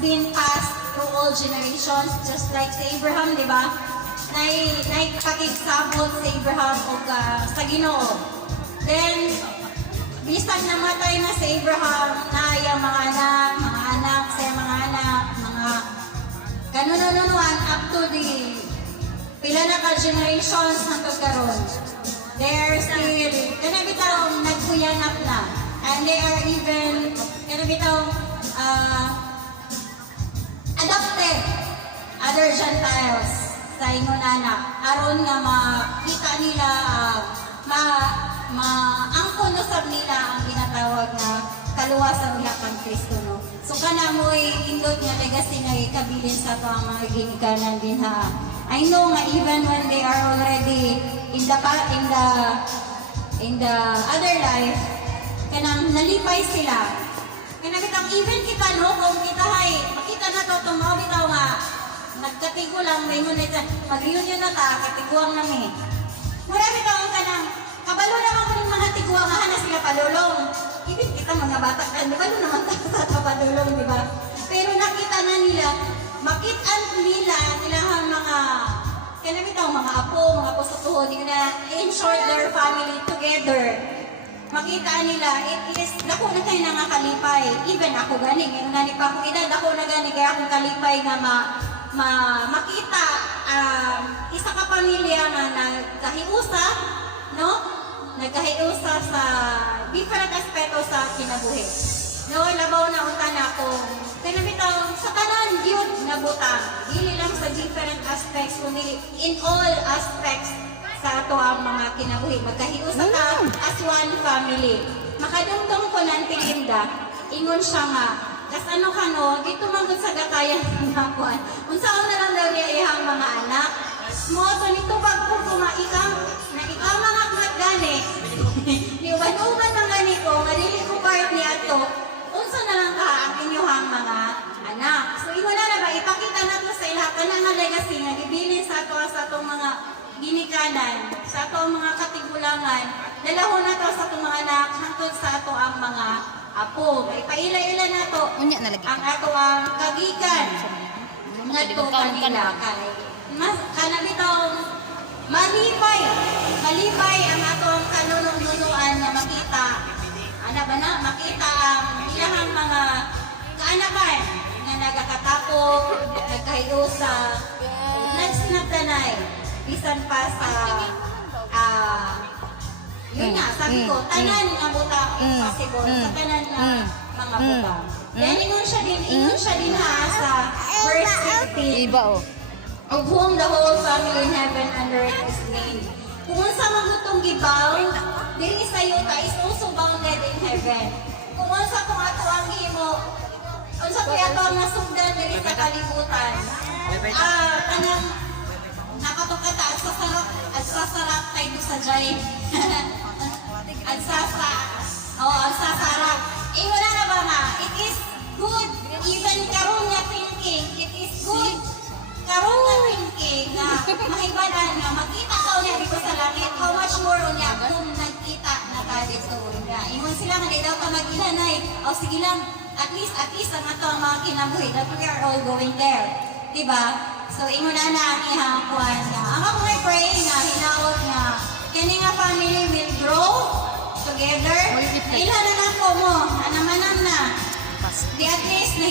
been passed through all generations, just like sa Abraham, di ba? Naikakigsabot sa Abraham o sa Ginoo. Then, bisan namatay na si Abraham na yung mga anak, mga kanununuan up to the pila na ka generations hangtod karon. They're still, kanabitaw nagkuyanap na. And they are even, kanabitaw, adopted other Gentiles sa ingon anak. Aron nga makita nila, maangkon usab nila ang ginatawag na kaluwasan nila kang Kristo, no? So kana mo'y indot nga legacy nga ikabilin sa mga ginikanan din ha. I know nga even when they are already in the other life, kanang nalipay sila. Kanang bitang even kita, no, kung kita hay, makita na to, tumaw bitaw nga, nagkatigo lang, may ngunit, mag-reunion na ta, katiguang nami. Marami taong kanang, kabalo naman ko ng mga tiguang, na sila palulong. Ibig kita mga bata, di ba naman ta palulong, di ba? Pero nakita na nila, makitaan nila nilang mga, kanang bitaw, mga apo sa tuhod, in short, their family together. Makita nila, it is, dako na kayo nangakalipay. Even ako gani, ngayon nani pa akong edad, dako na gani, kaya akong kalipay nga makita isa ka pamilya na nagkahiusa, no? Nagkahiusa sa different aspeto sa kinabuhi. No, labaw na unta na ako. Kaya bitaw, sa tanan yun nabutang. Dili lang sa different aspects, kundi in all aspects sa ato ang mga kinabuhi. Magkahiusa ka as one family. Makadungdong ko ng tilinda, ingon siya nga, kas ano ka no, dito manggod sa gatayan ng nakuan. Unsaon na lang daw niya ihang mga anak. Mo, so nito pag po kumaikang, na ikaw mga gani, niuban-uban ng ganito, nalili ko part niya to, unsa na lang ka ang inyuhang mga anak. So ingon na ba, ipakita na to sa ilhatan ng legacy nga gibilin sa ato sa atong mga ginikanan, sa ato ang mga katigulangan, dalahon na to sa atong mga anak, hangtod sa ato ang mga apo. Ipaila-ila na to ang ato ang kagikan nga to kanila kay kanabitong malipay ang ato ang kanunuan na makita makita ang ilang mga kaanakan nga nagakatapok, nagkahiusa, nagsinagdanay bisan pa sa yun nga, sabi ko, tanan nga butang is possible sa tanan nga mga butang. Then ingon siya din ha sa verse 16. Iba Of whom the whole family in heaven and earth is named. Kung unsa man gutong gibound, diri sa yuta is also bounded in heaven. Kung unsa kung ato ang himo, unsa kay ato ang nasugdan diri sa kalibutan. Kanang nakatokata at sasarap kay do sa jay. At sasarap. Wala na ba nga? It is good. Even karon nga thinking, it is good. Karon nga thinking na mahibalan nga makita ka unya dito sa langit. How much more unya kung nagkita na ka dito unya. Ingon sila nga di daw ka mag-inanay. O sige lang, at least ang ato ang mga kinabuhi that we are all going there. Diba? So ingon na ang ihang kuwan nga. Ang ako may pray nga, hinaot nga, kani nga family will grow together. Ilan na lang ko mo, anamanan na. Di at least na